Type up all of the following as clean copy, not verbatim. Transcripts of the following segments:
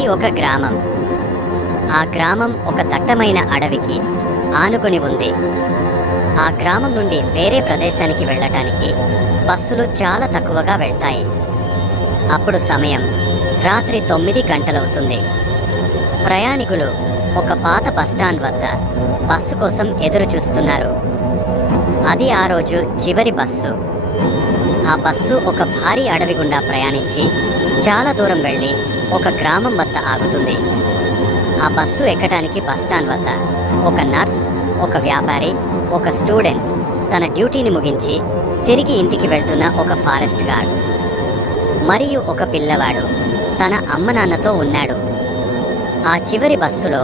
అది ఒక గ్రామం. ఆ గ్రామం ఒక దట్టమైన అడవికి ఆనుకొని ఉంది. ఆ గ్రామం నుండి వేరే ప్రదేశానికి వెళ్ళటానికి బస్సులు చాలా తక్కువగా వెళ్తాయి. అప్పుడు సమయం రాత్రి 9 గంటలవుతుంది. ప్రయాణికులు ఒక పాత బస్టాండ్ వద్ద బస్సు కోసం ఎదురు చూస్తున్నారు. అది ఆ రోజు చివరి బస్సు. ఆ బస్సు ఒక భారీ అడవి గుండా ప్రయాణించి చాలా దూరం వెళ్ళి ఒక గ్రామం వద్ద ఆగుతుంది. ఆ బస్సు ఎక్కడానికి బస్టాండ్ వద్ద ఒక నర్స్, ఒక వ్యాపారి, ఒక స్టూడెంట్, తన డ్యూటీని ముగించి తిరిగి ఇంటికి వెళ్తున్న ఒక ఫారెస్ట్ గార్డ్ మరియు ఒక పిల్లవాడు తన అమ్మ నాన్నతో ఉన్నాడు. ఆ చివరి బస్సులో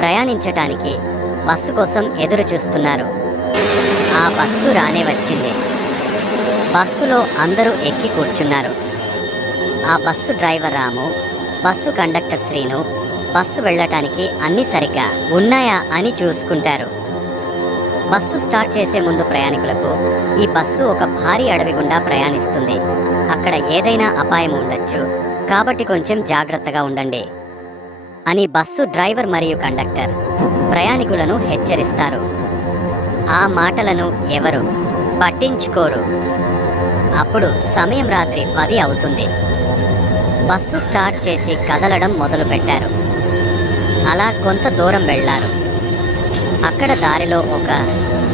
ప్రయాణించటానికి బస్సు కోసం ఎదురు చూస్తున్నారు. ఆ బస్సు రానే వచ్చింది. బస్సులో అందరూ ఎక్కి కూర్చున్నారు. ఆ బస్సు డ్రైవర్ రాము, బస్సు కండక్టర్ శ్రీను బస్సు వెళ్ళటానికి అన్నీ సరిగ్గా ఉన్నాయా అని చూసుకుంటారు. బస్సు స్టార్ట్ చేసే ముందు ప్రయాణికులకు ఈ బస్సు ఒక భారీ అడవి గుండా ప్రయాణిస్తుంది, అక్కడ ఏదైనా అపాయం ఉండొచ్చు, కాబట్టి కొంచెం జాగ్రత్తగా ఉండండి అని బస్సు డ్రైవర్ మరియు కండక్టర్ ప్రయాణికులను హెచ్చరిస్తారు. ఆ మాటలను ఎవరు పట్టించుకోరు. అప్పుడు సమయం రాత్రి 10 అవుతుంది. బస్సు స్టార్ట్ చేసి కదలడం మొదలుపెట్టారు. అలా కొంత దూరం వెళ్ళారు. అక్కడ దారిలో ఒక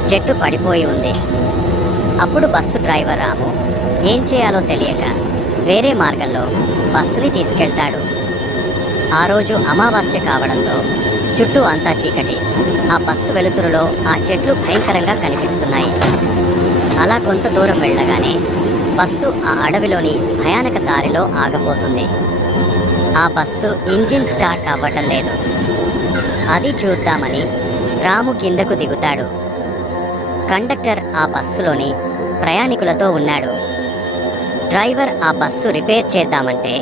చెట్టు పడిపోయి ఉంది. అప్పుడు బస్సు డ్రైవర్ రాము ఏం చేయాలో తెలియక వేరే మార్గంలో బస్సుని తీసుకెళ్తాడు. ఆ రోజు అమావాస్య కావడంతో చుట్టూ అంతా చీకటి. ఆ బస్సు వెలుతురులో ఆ చెట్లు భయంకరంగా కనిపిస్తున్నాయి. అలా కొంత దూరం వెళ్ళగానే బస్సు ఆ అడవిలోని భయానక దారిలో ఆగపోతుంది. ఆ బస్సు ఇంజిన్ స్టార్ట్ అవ్వటం లేదు. అది చూద్దామని రాము కిందకు దిగుతాడు. కండక్టర్ ఆ బస్సులోని ప్రయాణికులతో ఉన్నాడు. డ్రైవర్ ఆ బస్సు రిపేర్ చేద్దామంటే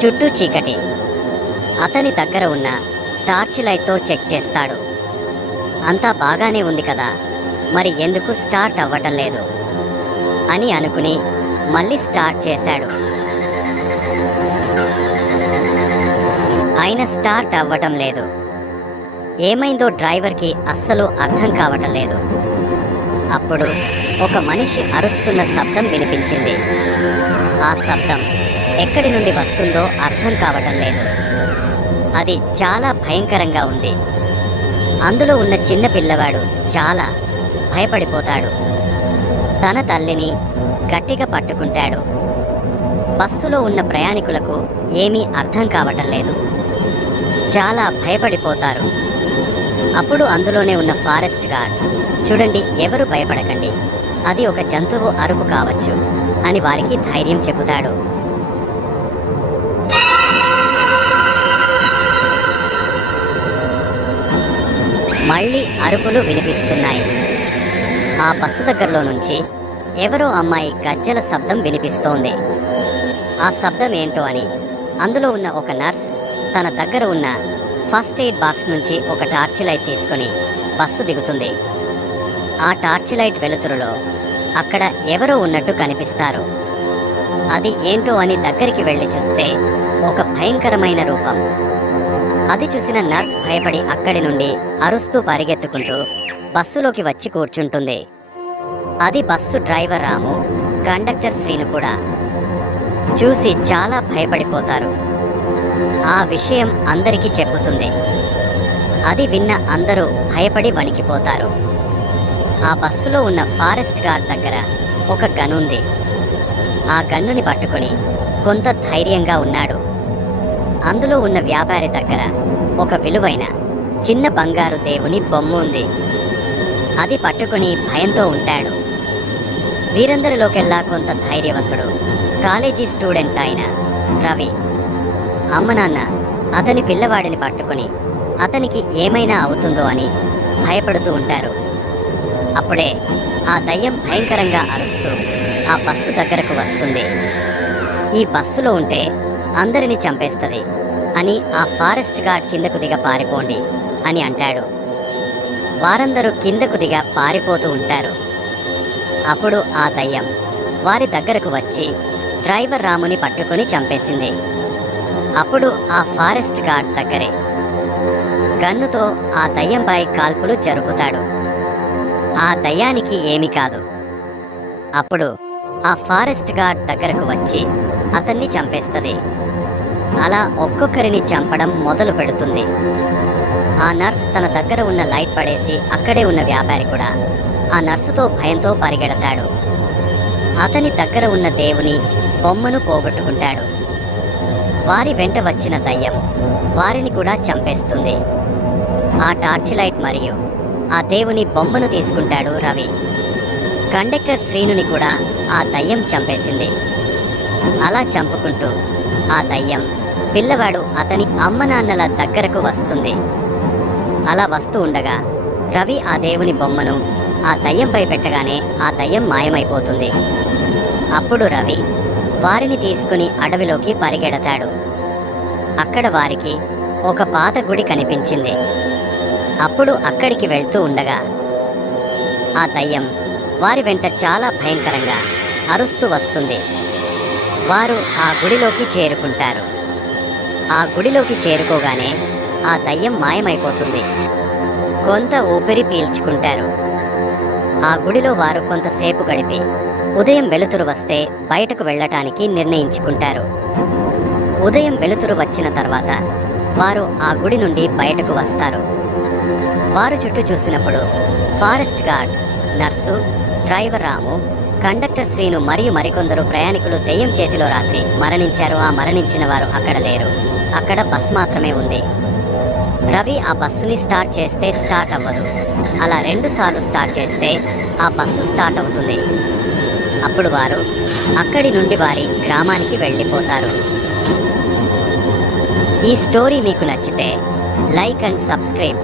చుట్టూ చీకటి. అతని దగ్గర ఉన్న టార్చ్ లైట్తో చెక్ చేస్తాడు. అంతా బాగానే ఉంది కదా, మరి ఎందుకు స్టార్ట్ అవ్వటం లేదు అని అనుకుని మళ్ళీ స్టార్ట్ చేశాడు. అయినా స్టార్ట్ అవ్వటం లేదు. ఏమైందో డ్రైవర్కి అస్సలు అర్థం కావటం లేదు. అప్పుడు ఒక మనిషి అరుస్తున్న శబ్దం వినిపించింది. ఆ శబ్దం ఎక్కడి నుండి వస్తుందో అర్థం కావటం లేదు. అది చాలా భయంకరంగా ఉంది. అందులో ఉన్న చిన్న పిల్లవాడు చాలా భయపడిపోతాడు. తన తల్లిని గట్టిగా పట్టుకుంటాడు. బస్సులో ఉన్న ప్రయాణికులకు ఏమీ అర్థం కావటం లేదు. చాలా భయపడిపోతారు. అప్పుడు అందులోనే ఉన్న ఫారెస్ట్ గార్డ్ చూడండి, ఎవరు భయపడకండి, అది ఒక జంతువు అరుపు కావచ్చు అని వారికి ధైర్యం చెబుతాడు. మళ్ళీ అరుపులు వినిపిస్తున్నాయి. ఆ బస్సు దగ్గరలో నుంచి ఎవరో అమ్మాయి గజ్జల శబ్దం వినిపిస్తోంది. ఆ శబ్దం ఏంటో అని అందులో ఉన్న ఒక నర్స్ తన దగ్గర ఉన్న ఫస్ట్ ఎయిడ్ బాక్స్ నుంచి ఒక టార్చ్ లైట్ తీసుకొని బస్సు దిగుతుంది. ఆ టార్చ్ లైట్ వెలుతురులో అక్కడ ఎవరో ఉన్నట్టు కనిపిస్తారు. అది ఏంటో అని దగ్గరికి వెళ్ళి చూస్తే ఒక భయంకరమైన రూపం. అది చూసిన నర్స్ భయపడి అక్కడి నుండి అరుస్తూ పరిగెత్తుకుంటూ బస్సులోకి వచ్చి కూర్చుంటుంది. అది బస్సు డ్రైవర్ రాము, కండక్టర్ శ్రీను కూడా చూసి చాలా భయపడిపోతారు. ఆ విషయం అందరికీ చెప్పుతుంది. అది విన్న అందరూ భయపడి వణికిపోతారు. ఆ బస్సులో ఉన్న ఫారెస్ట్ గార్డ్ దగ్గర ఒక గన్ ఉంది. ఆ గన్నుని పట్టుకొని కొంత ధైర్యంగా ఉన్నాడు. అందులో ఉన్న వ్యాపారి దగ్గర ఒక విలువైన చిన్న బంగారు దేవుని బొమ్మ ఉంది. అది పట్టుకొని భయంతో ఉంటాడు. వీరందరిలోకెల్లా కొంత ధైర్యవంతుడు కాలేజీ స్టూడెంట్ అయిన రవి. అమ్మ నాన్న అతని పిల్లవాడిని పట్టుకొని అతనికి ఏమైనా అవుతుందో అని భయపడుతూ ఉంటారు. అప్పుడే ఆ దయ్యం భయంకరంగా అరుస్తూ ఆ బస్సు దగ్గరకు వస్తుంది. ఈ బస్సులో ఉంటే అందరినీ చంపేస్తుంది అని ఆ ఫారెస్ట్ గార్డ్ కిందకు దిగ పారిపోండి అని అంటాడు. వారందరూ కిందకు దిగ పారిపోతూ ఉంటారు. అప్పుడు ఆ దయ్యం వారి దగ్గరకు వచ్చి డ్రైవర్ రాముని పట్టుకొని చంపేసింది. అప్పుడు ఆ ఫారెస్ట్ గార్డ్ దగ్గరే గన్నుతో ఆ దయ్యంపై కాల్పులు జరుపుతాడు. ఆ దయ్యానికి ఏమీ కాదు. అప్పుడు ఆ ఫారెస్ట్ గార్డ్ దగ్గరకు వచ్చి అతన్ని చంపేస్తుంది. అలా ఒక్కొక్కరిని చంపడం మొదలు పెడుతుంది. ఆ నర్స్ తన దగ్గర ఉన్న లైట్ పడేసి అక్కడే ఉన్న వ్యాపారి కూడా ఆ నర్సుతో భయంతో పరిగెడతాడు. అతని దగ్గర ఉన్న దేవుని బొమ్మను పోగొట్టుకుంటాడు. వారి వెంట వచ్చిన దయ్యం వారిని కూడా చంపేస్తుంది. ఆ టార్చ్ లైట్ మరియు ఆ దేవుని బొమ్మను తీసుకుంటాడు రవి. కండక్టర్ శ్రీనుని కూడా ఆ దయ్యం చంపేసింది. అలా చంపుకుంటూ ఆ దయ్యం పిల్లవాడు అతని అమ్మ నాన్నల దగ్గరకు వస్తుంది. అలా వస్తూ ఉండగా రవి ఆ దేవుని బొమ్మను ఆ దయ్యంపై పెట్టగానే ఆ దయ్యం మాయమైపోతుంది. అప్పుడు రవి వారిని తీసుకుని అడవిలోకి పరిగెడతాడు. అక్కడ వారికి ఒక పాత గుడి కనిపించింది. అప్పుడు అక్కడికి వెళ్తూ ఉండగా ఆ దయ్యం వారి వెంట చాలా భయంకరంగా అరుస్తూ వస్తుంది. వారు ఆ గుడిలోకి చేరుకుంటారు. ఆ గుడిలోకి చేరుకోగానే ఆ దయ్యం మాయమైపోతుంది. కొంత ఊపిరి పీల్చుకుంటారు. ఆ గుడిలో వారు కొంతసేపు గడిపి ఉదయం వెలుతురు వస్తే బయటకు వెళ్ళటానికి నిర్ణయించుకుంటారు. ఉదయం వెలుతురు వచ్చిన తర్వాత వారు ఆ గుడి నుండి బయటకు వస్తారు. వారు చుట్టూ చూసినప్పుడు ఫారెస్ట్ గార్డ్, నర్సు, డ్రైవర్ రాము, కండక్టర్ శ్రీను మరియు మరికొందరు ప్రయాణికులు దెయ్యం చేతిలో రాత్రి మరణించారు. ఆ మరణించిన వారు అక్కడ లేరు. అక్కడ బస్ మాత్రమే ఉంది. రవి ఆ బస్సుని స్టార్ట్ చేస్తే స్టార్ట్ అవ్వదు. అలా 2 సార్లు స్టార్ట్ చేస్తే ఆ బస్సు స్టార్ట్ అవుతుంది. అప్పుడు వారు అక్కడి నుండి వారి గ్రామానికి వెళ్ళిపోతారు. ఈ స్టోరీ మీకు నచ్చితే లైక్ అండ్ సబ్స్క్రైబ్.